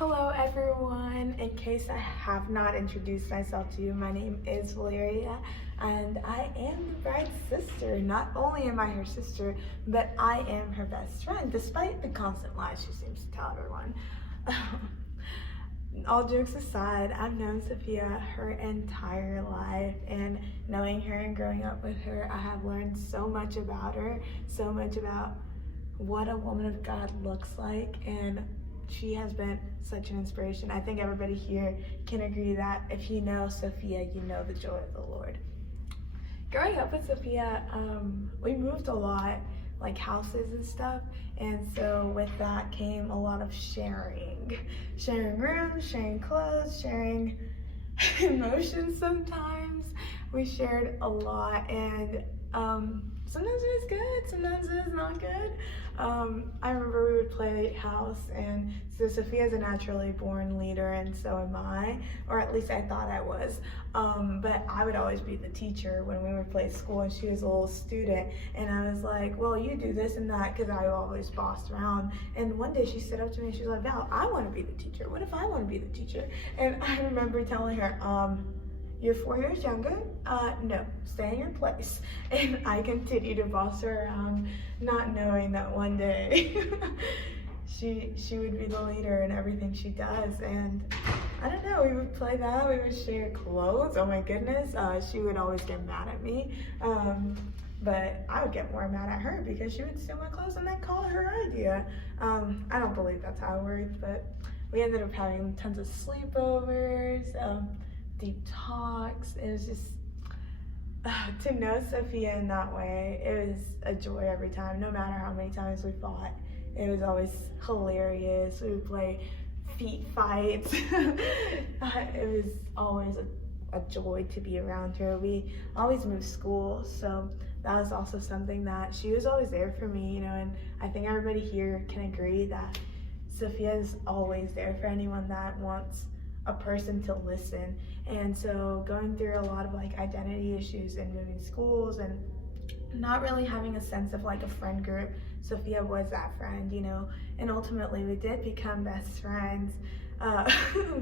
Hello everyone. In case I have not introduced myself to you, my name is Valeria and I am the bride's sister. Not only am I her sister, but I am her best friend, despite the constant lies she seems to tell everyone. All jokes aside, I've known Sophia her entire life, and knowing her and growing up with her, I have learned so much about her, so much about what a woman of God looks like, and she has been such an inspiration. I think everybody here can agree that if you know Sophia, you know the joy of the Lord. Growing up with Sophia, we moved a lot, like houses and stuff, and so with that came a lot of sharing rooms, sharing clothes, sharing emotions. Sometimes we shared a lot, and sometimes it was good, sometimes it was not good. I remember we would play house, and so Sophia's a naturally born leader, and so am I, or at least I thought I was. But I would always be the teacher when we would play school, and she was a little student, and I was like, well, you do this and that, because I always bossed around. And one day she stood up to me and she was like, Val, I want to be the teacher. What if I want to be the teacher? And I remember telling her, you're 4 years younger? No, stay in your place. And I continued to boss her around, not knowing that one day she would be the leader in everything she does. And I don't know, we would play that, we would share clothes. Oh my goodness, she would always get mad at me. But I would get more mad at her because she would steal my clothes and then call it her idea. I don't believe that's how it worked, but we ended up having tons of sleepovers, deep talks. It was just, to know Sophia in that way, it was a joy every time, no matter how many times we fought. It was always hilarious. We would play feet fights. It was always a joy to be around her. We always moved schools, so that was also something that she was always there for me, you know, and I think everybody here can agree that Sophia is always there for anyone that wants a person to listen. And so going through a lot of like identity issues and moving schools and not really having a sense of like a friend group, Sophia was that friend, you know, and ultimately we did become best friends.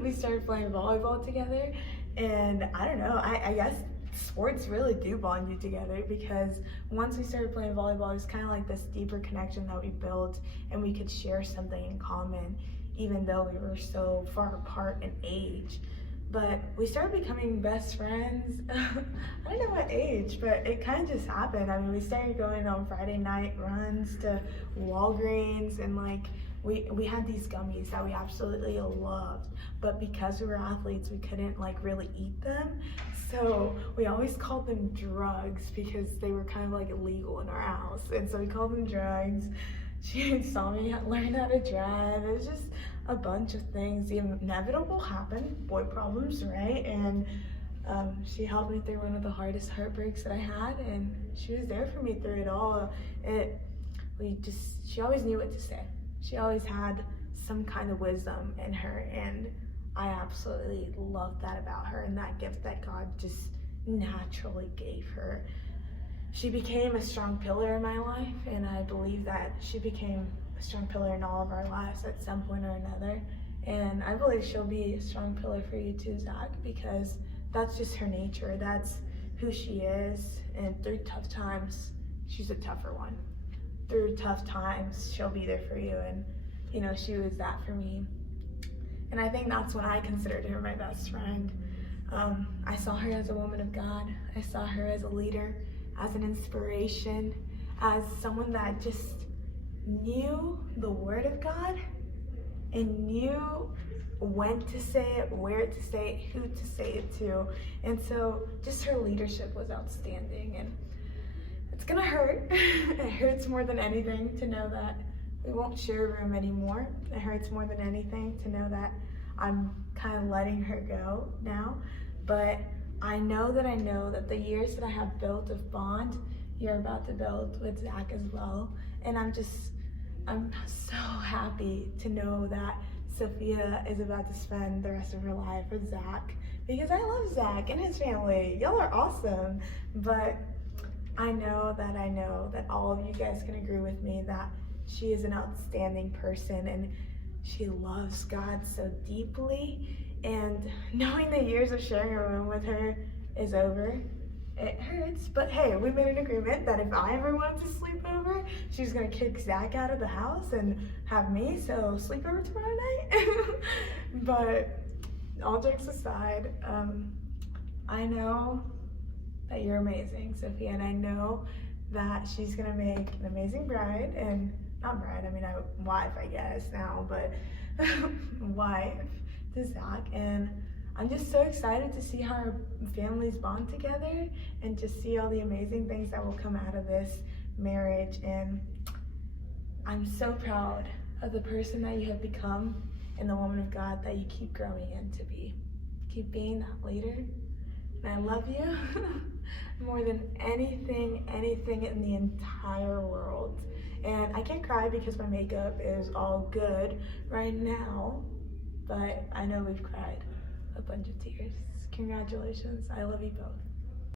We started playing volleyball together, and I don't know, I guess sports really do bond you together, because once we started playing volleyball, it was kind of like this deeper connection that we built, and we could share something in common even though we were so far apart in age. But we started becoming best friends. I don't know what age, but it kind of just happened. I mean, we started going on Friday night runs to Walgreens, and like we had these gummies that we absolutely loved, but because we were athletes, we couldn't like really eat them. So we always called them drugs because they were kind of like illegal in our house. And so we called them drugs. She saw me learn how to drive. It was just a bunch of things. The inevitable happened, boy problems, right? And she helped me through one of the hardest heartbreaks that I had, and she was there for me through it all. She always knew what to say. She always had some kind of wisdom in her, and I absolutely love that about her, and that gift that God just naturally gave her. She became a strong pillar in my life, and I believe that she became a strong pillar in all of our lives at some point or another. And I believe she'll be a strong pillar for you too, Zach, because that's just her nature. That's who she is. And through tough times, she's a tougher one. Through tough times, she'll be there for you. And, you know, she was that for me. And I think that's when I considered her my best friend. I saw her as a woman of God. I saw her as a leader, as an inspiration, as someone that just knew the Word of God and knew when to say it, where to say it, who to say it to. And so just her leadership was outstanding. And it's gonna hurt. It hurts more than anything to know that we won't share a room anymore. It hurts more than anything to know that I'm kind of letting her go now. But I know that the years that I have built of bond, you're about to build with Zach as well. And I'm so happy to know that Sophia is about to spend the rest of her life with Zach, because I love Zach and his family. Y'all are awesome. But I know that all of you guys can agree with me that she is an outstanding person, and she loves God so deeply, and knowing the years of sharing a room with her is over, it hurts. But hey, we made an agreement that if I ever wanted to sleep over, she's gonna kick Zach out of the house and have me, so sleep over tomorrow night. But all jokes aside, I know that you're amazing, Sophia, and I know that she's gonna make an amazing bride, and not bride, I mean, wife, I guess now, but wife to Zach. And I'm just so excited to see how our families bond together and to see all the amazing things that will come out of this marriage. And I'm so proud of the person that you have become and the woman of God that you keep growing into be. Keep being that leader. And I love you more than anything in the entire world. And I can't cry because my makeup is all good right now, but I know we've cried a bunch of tears. Congratulations. I love you both.